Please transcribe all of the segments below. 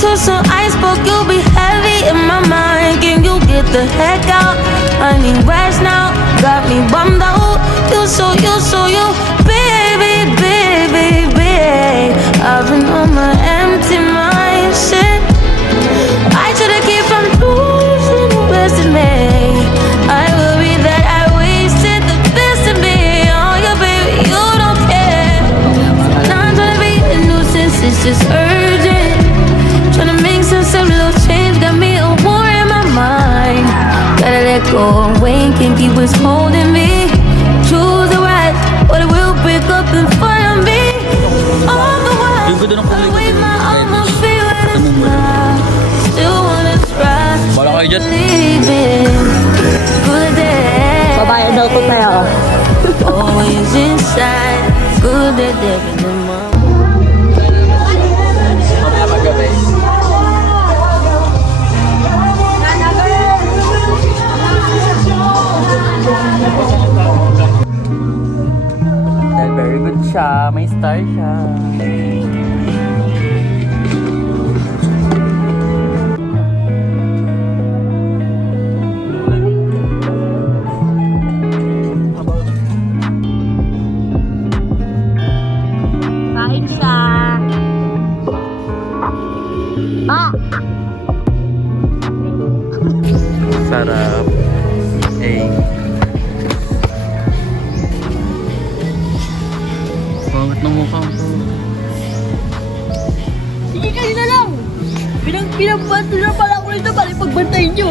to some iceberg, you'll be heavy in my mind. Can you get the heck out? I need rest now, got me bummed out. You, baby, baby, baby. I've been on my empty mind, shit. I should've kept from losing the best in me. I worry that I wasted the best in me. Oh yeah, baby, you don't care. Not trying to be a nuisance, it's just urgent. Trying to make some little change, got me a war in my mind. Gotta let go and wait, can't keep what's holding me. Choose the right, but it will pick up in front of me. All the while, I wait my almost feel it is mine. Still wanna try, believe in good day. Babayad daw ko tayo. Always inside, good that they're in the mind. Mamaya magabi. Very good siya. May star siya. Kain siya. Ah! Sarap. Eh. Bangat ng mukha mo. Sige kayo na lang. Pinagbanto na pala ako nito. Bali pagbantay nyo.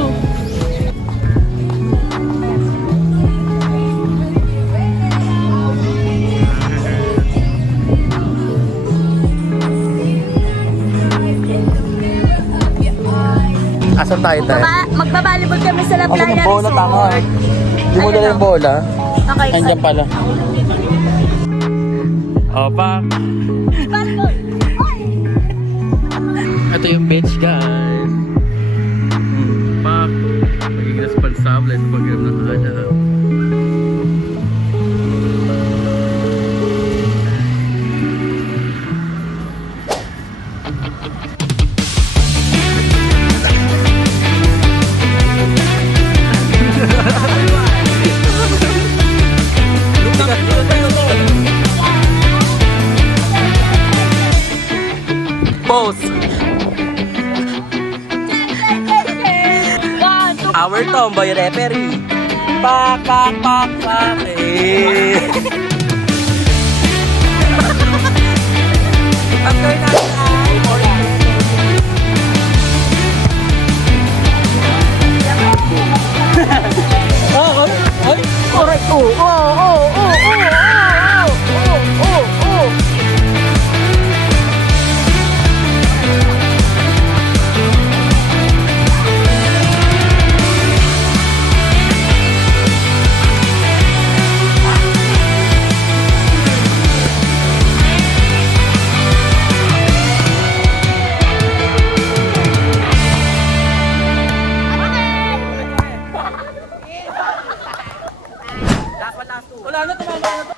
Asan tayo tayo? Magbabalibol kami sa La Playa Asan yung bola? Tama. Hindi mo dala yung bola. Okay. Nandiyan pala. Opa. Ito yung beach, guys. Pak. Magiging responsable sa pag-iram ng anak. Pose. Our tomboy referee. Pak, pak, pak, pak. Ang gawin natin ay ay, correct. Wala na, tumama na to.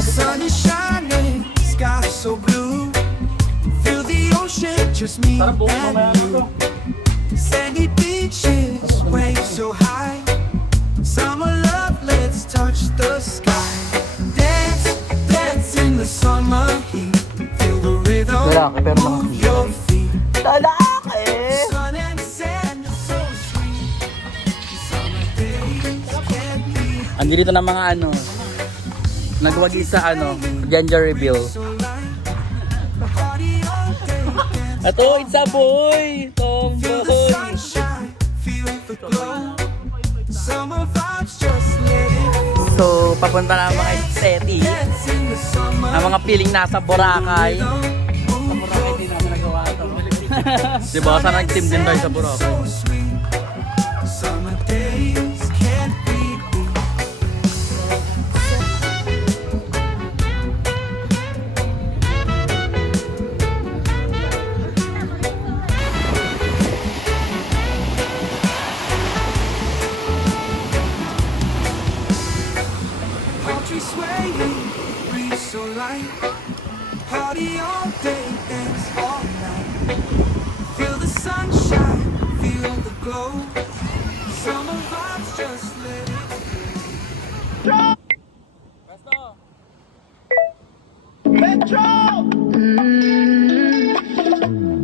Sun is shining, sky so blue. Feel the ocean, just me and you. Sandy beaches, waves so high. Summer love, let's touch the sky. Dance, dance in the summer heat. Feel the rhythm of your feet. Lalaki! Sun and sand are so sweet. Summer days can't be Andito na mga nagwagi sa gender reveal. so light. Party all day, dance Ito, it's a boy! feel the Tomboy! sunshine, feel the glow. Summer vibes, just let it flow. So, papunta na ang mga esteti. Dance in the summer. Ang mga piling nasa Boracay. Sa Boracay din namin nagawa ito. Diba? Sana nag-team din tayo sa Boracay. So sweet. Summer days can't be beat. Feel the sunshine, feel the glow. Summer vibes, just let it.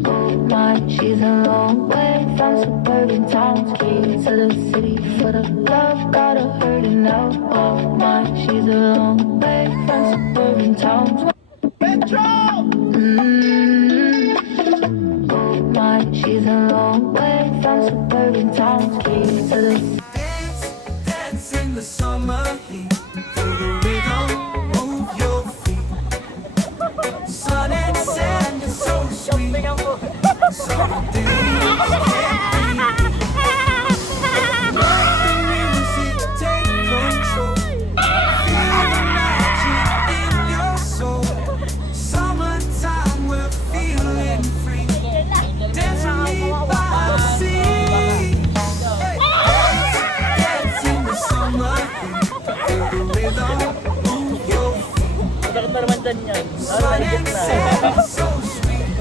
Oh my, she's a long way from suburban towns. Key to the city for the love, got her hurting now. Oh my, she's a long way from suburban towns. Oh my, she's a long way from suburban towns. Key to the Dance, dance in the summer heat. Feel the rhythm, move your feet. Sun and sand is so sweet. Summer days can't beat. Let the music take control. Feel the magic in your soul. Summertime, we're feeling free. Dance with me by the sea. Dance in the summer heat. Feel the rhythm, move your feet. Bakit pa naman dyan yan? Sun and sand is so sweet.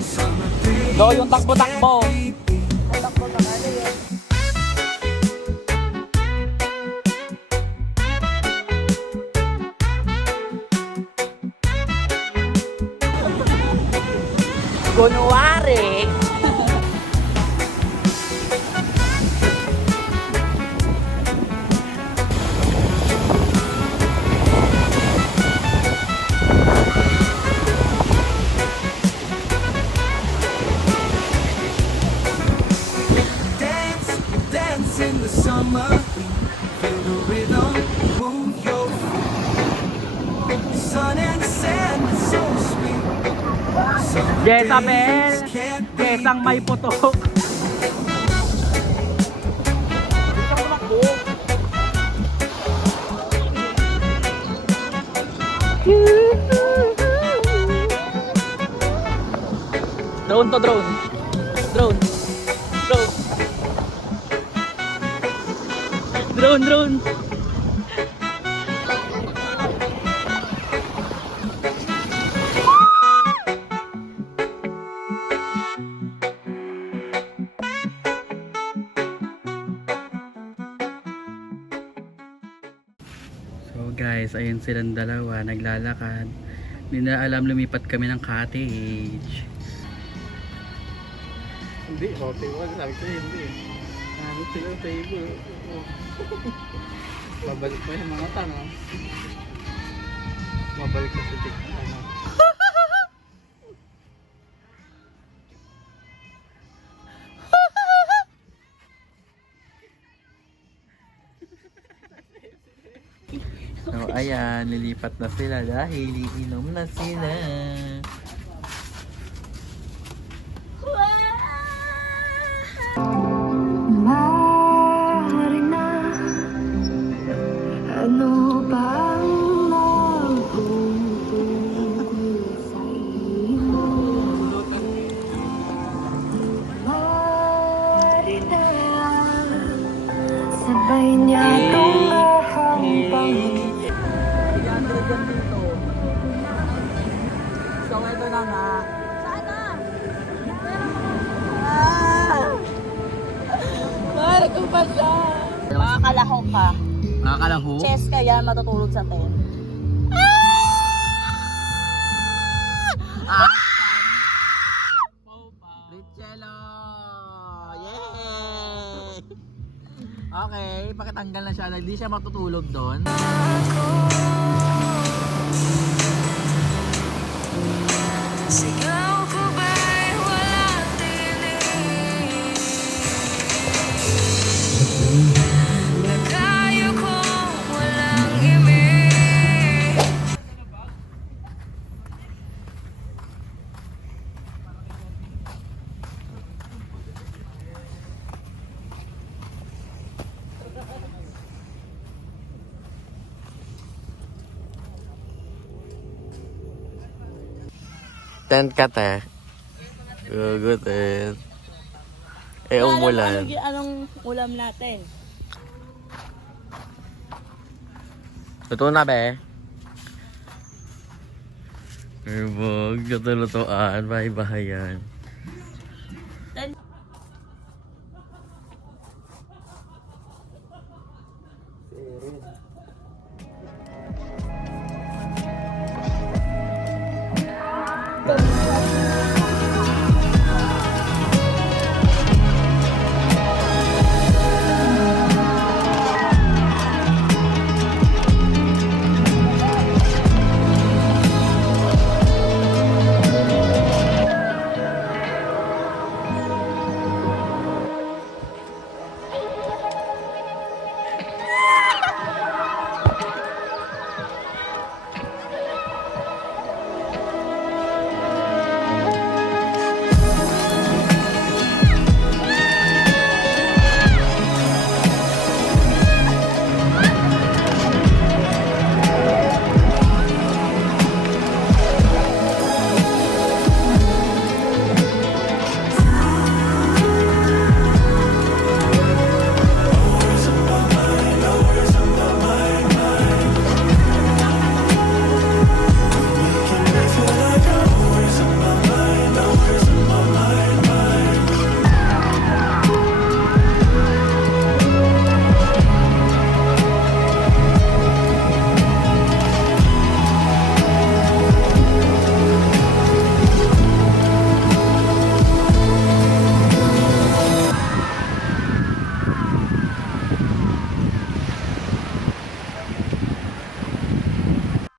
Summer days Go yung takbo-takbo. Kunwari. Dance, dance in the summer heat. Feel the rhythm, move your feet. Sun and sand is so sweet. Summer Jezabel. days can't be Kesang may putok. Drone to drone. Drone. Drone. Drone, drone. So guys, ayun silang dalawa, naglalakad. Hindi na alam, lumipat kami ng cottage. Hindi, hotel wag. Sabi ko hindi. Hanap sila ang table. Babalik pa yung mga tanong. Mabalik ka sa TikTok. So ayan, lilipat na sila dahil iinom na sila. maaari na. Ano ba ang magtutulong sa iyo? Maaari na. Sabay niya kong ahambang. So ito na nga. Mahal ko pa siya. Makakalahok ka. Nakakalahu? Chess ka yan, matutulog sa 10. Richelo! Yay! Okay, pakitanggal na siya. Hindi siya matutulog doon. Sigaw ko ba'y walang tinig? Nakayo kong walang imig. Tent ka te. Good eh. Umulan. Anong ulam natin? Totoo na be? Huwag katulutuan. Bye-bye yan.